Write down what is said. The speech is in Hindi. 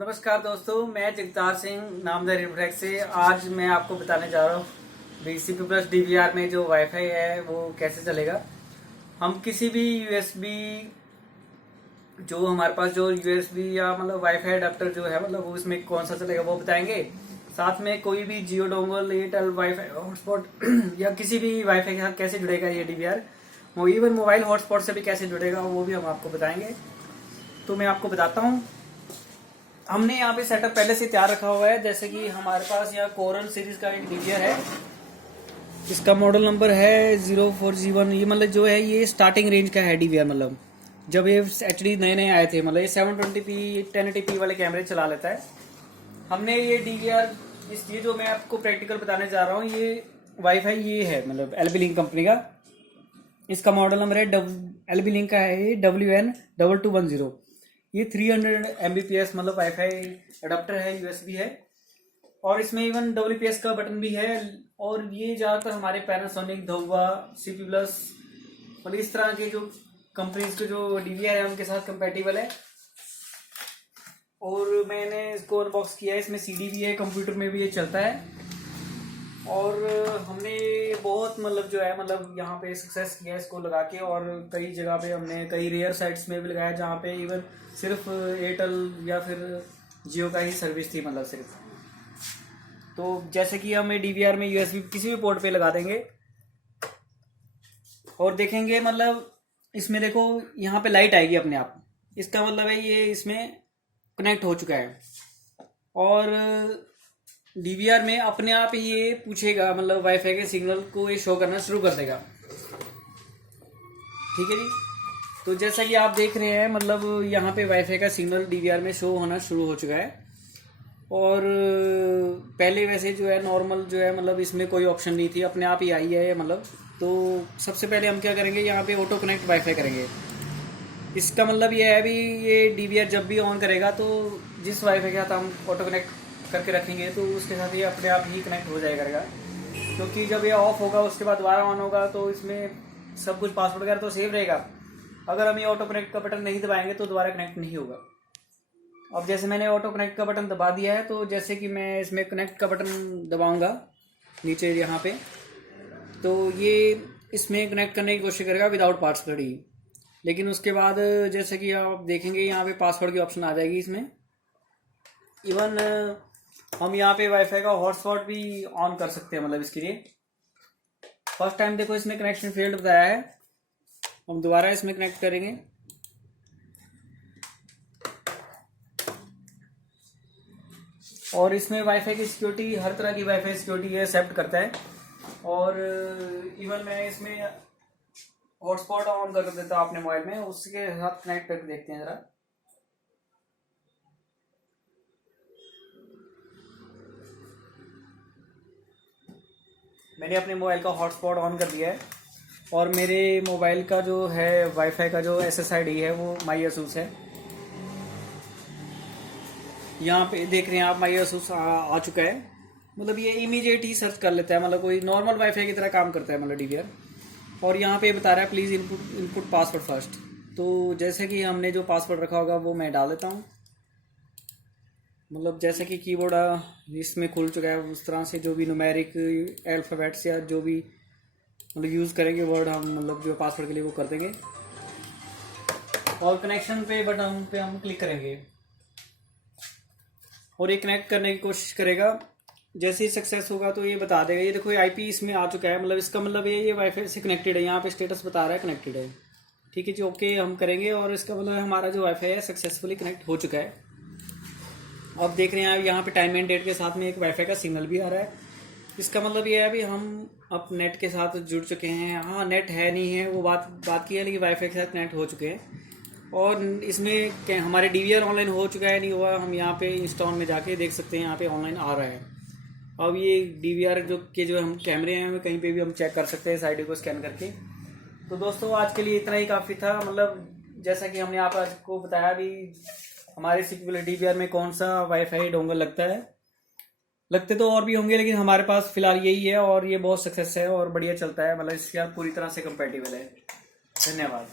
नमस्कार दोस्तों, मैं जगतार सिंह नामदार रिफ्लेक्स से। आज मैं आपको बताने जा रहा हूँ VCP प्लस DVR में जो वाईफाई है वो कैसे चलेगा। हम किसी भी USB जो हमारे पास जो USB या मतलब वाईफाई अडेप्टर जो है मतलब वो इसमें कौन सा चलेगा वो बताएंगे। साथ में कोई भी जियो डोंगल, एयरटेल वाईफाई हॉटस्पॉट या किसी भी वाईफाई के साथ कैसे जुड़ेगा ये DVR, वो इवन मोबाइल हॉटस्पॉट से भी कैसे जुड़ेगा वो भी हम आपको बताएंगे। तो मैं आपको बताता हूँ। हमने यहाँ पे सेटअप पहले से तैयार रखा हुआ है। जैसे कि हमारे पास यहाँ कोरल सीरीज का एक DVR है, इसका मॉडल नंबर है 04G1। ये मतलब जो है ये स्टार्टिंग रेंज का है DVR। मतलब जब ये HD नए नए आए थे, मतलब ये 720p 1080p वाले कैमरे चला लेता है। हमने ये DVR ये जो मैं आपको प्रैक्टिकल बताने जा रहा हूँ, ये वाईफाई ये है मतलब LB लिंक कंपनी का। इसका मॉडल नंबर है LB लिंक का है ये WN2210। ये 300 Mbps मतलब वाईफाई अडाप्टर है, USB है, और इसमें इवन WPS का बटन भी है। और ये ज़्यादातर हमारे पैनासोनिक, धोवा, CP प्लस मतलब इस तरह के जो कंपनीज के जो DVR है उनके साथ कंपेटिबल है। और मैंने इसको अनबॉक्स किया है, इसमें CD भी है, कंप्यूटर में भी ये चलता है। और हमने बहुत मतलब जो है मतलब यहाँ पे सक्सेस किया इसको लगा के, और कई जगह पे हमने कई रेयर साइट्स में भी लगाया जहाँ पे इवन सिर्फ एयरटेल या फिर जियो का ही सर्विस थी, मतलब सिर्फ। तो जैसे कि हमें DVR में USB किसी भी पोर्ट पे लगा देंगे और देखेंगे, मतलब इसमें देखो यहाँ पे लाइट आएगी अपने आप। इसका मतलब है ये इसमें कनेक्ट हो चुका है। और DVR में अपने आप ही ये पूछेगा, मतलब वाईफाई के सिग्नल को ये शो करना शुरू कर देगा। ठीक है जी। तो जैसा कि आप देख रहे हैं मतलब यहाँ पे वाईफाई का सिग्नल DVR में शो होना शुरू हो चुका है। और पहले वैसे जो है नॉर्मल जो है मतलब इसमें कोई ऑप्शन नहीं थी, अपने आप ही आई है मतलब। तो सबसे पहले हम क्या करेंगे, यहाँ पे ऑटो कनेक्ट वाईफाई करेंगे। इसका मतलब ये है भी ये DVR जब भी ऑन करेगा तो जिस वाईफाई के साथ हम ऑटो कनेक्ट करके रखेंगे तो उसके साथ ये अपने आप ही कनेक्ट हो जाएगा करेगा। क्योंकि जब ये ऑफ होगा उसके बाद दोबारा ऑन होगा तो इसमें सब कुछ पासवर्ड वगैरह तो सेव रहेगा। अगर हम ये ऑटो कनेक्ट का बटन नहीं दबाएंगे तो दोबारा कनेक्ट नहीं होगा। अब जैसे मैंने ऑटो कनेक्ट का बटन दबा दिया है, तो जैसे कि मैं इसमें कनेक्ट का बटन दबाऊंगा नीचे यहाँ पे, तो ये इसमें कनेक्ट करने की कोशिश करेगा विदाउट पासवर्ड ही। लेकिन उसके बाद जैसे कि आप देखेंगे यहाँ पे पासवर्ड की ऑप्शन आ जाएगी इसमें। इवन हम यहाँ पे वाईफाई का हॉटस्पॉट भी ऑन कर सकते हैं, मतलब इसके लिए। फर्स्ट टाइम देखो इसने कनेक्शन फेल्ड बताया है, हम दोबारा इसमें कनेक्ट करेंगे। और इसमें वाईफाई की सिक्योरिटी, हर तरह की वाईफाई सिक्योरिटी ये एक्सेप्ट करता है। और इवन मैं इसमें हॉटस्पॉट ऑन कर देता हूँ अपने मोबाइल में, उसके साथ कनेक्ट करके देखते हैं ज़रा। मैंने अपने मोबाइल का हॉटस्पॉट ऑन कर दिया है और मेरे मोबाइल का जो है वाईफाई का जो SSID है वो माई असूस है। यहाँ पे देख रहे हैं आप माई असूस आ चुका है। मतलब ये इमीडिएट ही सर्च कर लेता है, मतलब कोई नॉर्मल वाईफाई की तरह काम करता है मतलब DVR। और यहाँ पे बता रहा है प्लीज़ इनपुट पासवर्ड फर्स्ट। तो जैसे कि हमने जो पासवर्ड रखा होगा वो मैं डाल देता हूँ। मतलब जैसे कि कीबोर्ड इसमें खुल चुका है, उस तरह से जो भी न्यूमेरिक अल्फ़ाबेट्स या जो भी मतलब यूज़ करेंगे वर्ड हम मतलब जो पासवर्ड के लिए वो कर देंगे। और कनेक्शन पे बटन पे हम क्लिक करेंगे और ये कनेक्ट करने की कोशिश करेगा। जैसे ही सक्सेस होगा तो ये बता देगा। ये देखो IP इसमें आ चुका है, मतलब इसका मतलब ये वाईफाई से कनेक्टेड है। यहाँ पे स्टेटस बता रहा है कनेक्टेड है। ठीक है जी, ओके हम करेंगे और इसका मतलब हमारा जो वाईफाई है सक्सेसफुली कनेक्ट हो चुका है। अब देख रहे हैं आप यहाँ पे टाइम एंड डेट के साथ में एक वाईफाई का सिग्नल भी आ रहा है। इसका मतलब ये है अभी हम अब नेट के साथ जुड़ चुके हैं। हाँ, नेट है नहीं है वो बात की है, लेकिन वाईफाई के साथ कनेक्ट हो चुके हैं। और इसमें हमारे DVR ऑनलाइन हो चुका है नहीं हुआ, हम यहाँ पे इंस्टॉल में जाके देख सकते हैं, यहाँ पे ऑनलाइन आ रहा है। अब ये DVR जो हम कैमरे हैं कहीं पे भी हम चेक कर सकते हैं इस ID को स्कैन करके। तो दोस्तों आज के लिए इतना ही काफ़ी था। मतलब जैसा कि हमने आपको बताया भी हमारे DVR में कौन सा वाईफाई डोंगल लगता है। लगते तो और भी होंगे लेकिन हमारे पास फिलहाल यही है और ये बहुत सक्सेस है और बढ़िया चलता है, मतलब इसके साथ पूरी तरह से कंपेटिबल है। धन्यवाद।